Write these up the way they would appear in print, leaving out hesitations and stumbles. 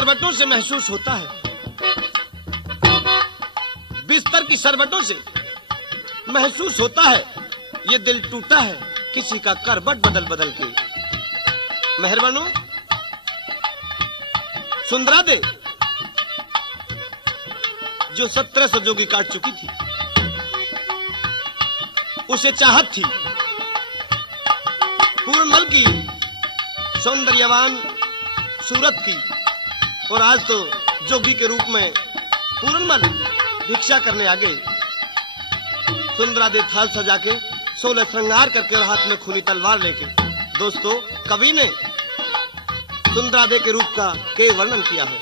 करवटों से महसूस होता है, बिस्तर की सरवटों से महसूस होता है, ये दिल टूटा है किसी का करवट बदल बदल के। मेहरबानो सुंदरा दे जो 17 सजों की काट चुकी थी, उसे चाहत थी पूर्णमल की सौंदर्यवान सूरत की, और आज तो जोगी के रूप में पूर्णमल भिक्षा करने आ गए। सुंदरा दे थाल सजा के 16 श्रृंगार करके और हाथ में खूनी तलवार लेके। दोस्तों, कवि ने सुंदरा दे के रूप का के वर्णन किया है।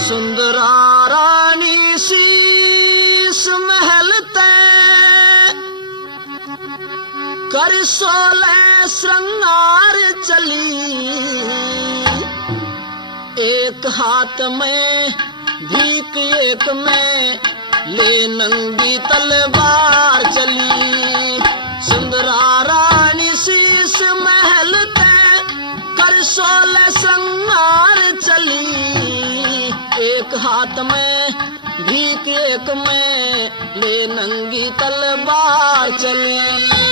सुंदरा रानी शीश महल तय कर 16 श्रृंगार चली, एक हाथ में भीख एक में ले नंगी तलवार चली। सुंदरा रानी शीश महल तय कर 16 श्रृंगार चली, एक हाथ में भीख एक में ले नंगी तलवार चली।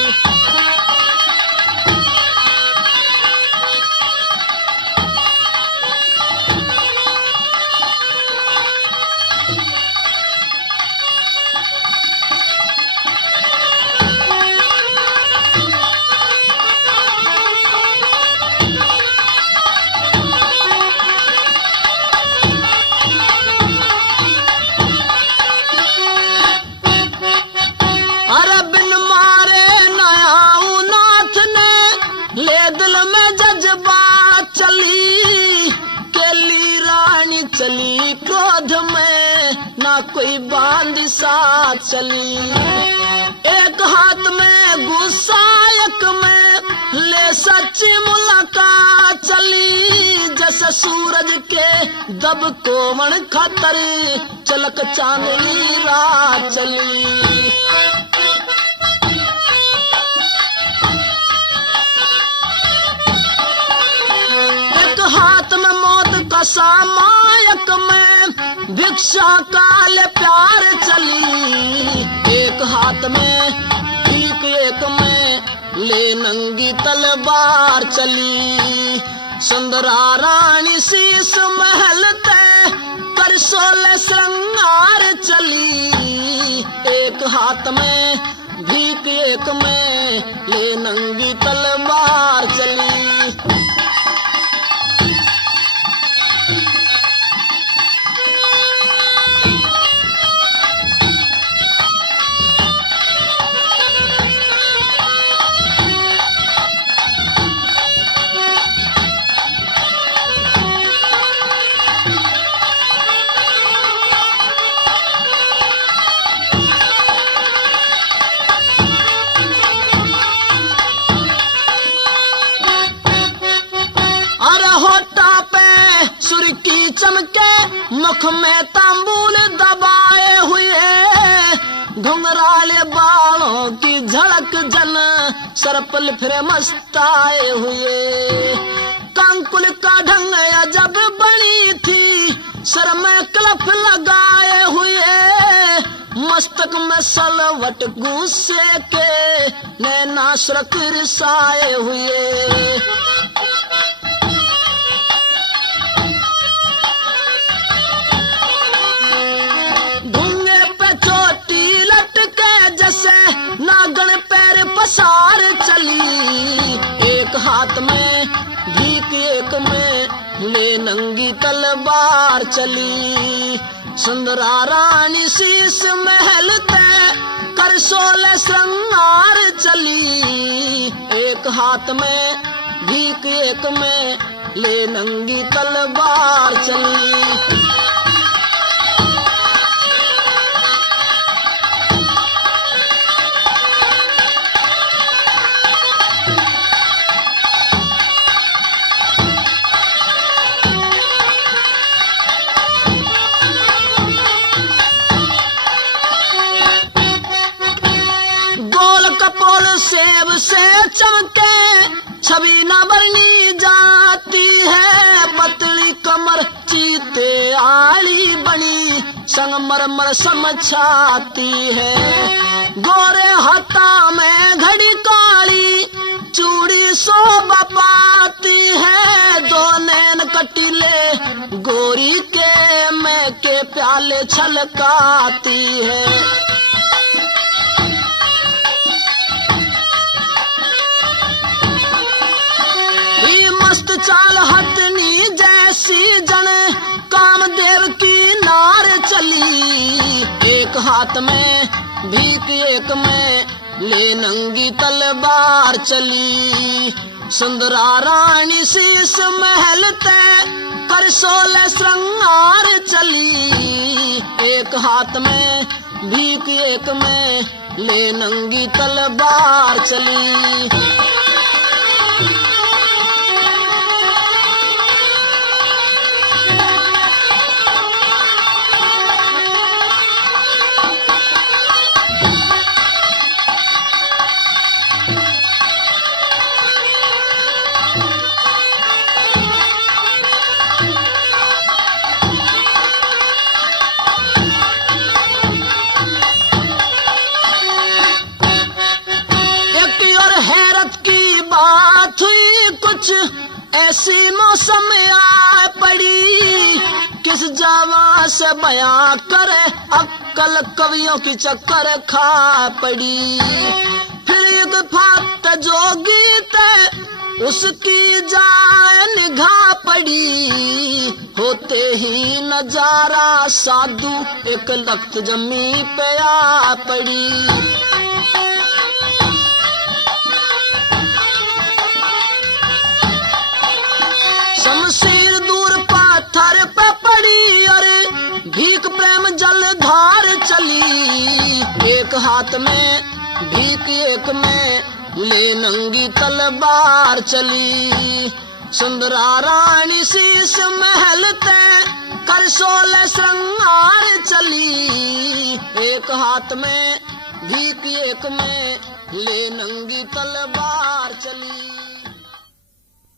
चली क्रोध में ना कोई बांध साथ चली, एक हाथ में गुस्सा एक में ले सच्ची मुलाकात चली। जैसे सूरज के दब कोमण खातर चलक चांदनी रात चली। एक हाथ में मौत का सामायक में भिक्षा काल प्यार चली, एक हाथ में भीख एक में ले नंगी तलवार चली। सुंदरा रानी शीश महल तय कर 16 श्रृंगार चली, एक हाथ में भीख एक में ले नंगी तलवार चली। चमके मुख में तांबूल दबाए हुए, घुंघराले बालों की झलक जन सर पर फिर मस्ताए हुए। कांकुल का ढंग अजब बनी थी, सर में क्लफ लगाए हुए, मस्तक में सलवट गुस्से के नैना सुरख रिसाए हुए। नागन पैर पसार चली, एक हाथ में भीख एक में ले नंगी तलवार चली। सुंदरा रानी शीश महल तय कर 16 श्रृंगार चली, एक हाथ में भीख एक में ले नंगी तलवार चली। सेब से चमके छवि न बरनी जाती है, पतली कमर चीते आली बनी संगमरमर समझाती है। गोरे हाथा में घड़ी काली चूड़ी शोभा पाती है, दो नैन कटीले गोरी के मैं के प्याले छलकाती है। मस्त चाल हथनी जैसी जन कामदेव की नार चली, एक हाथ में भीख एक में ले नंगी तलवार चली। सुंदरा रानी शीश महल तय कर 16 श्रृंगार चली, एक हाथ में भीख एक में ले नंगी तलवार चली। ऐसी मौसम आ पड़ी किस जावा से बयां करे, अक्कल कवियों की चक्कर खा पड़ी। फिर एक फात जो गीत उसकी जाए निगाह पड़ी, होते ही नजारा साधु एक लख्त जमी पे आ पड़ी। शमशीर दूर पाथर पे पड़ी, अरे भीख प्रेम जल धार चली, एक हाथ में भीख एक में ले नंगी तलवार चली। सुंदरा रानी शीश महल तय कर 16 श्रृंगार चली, एक हाथ में भीख एक में ले नंगी तलवार चली।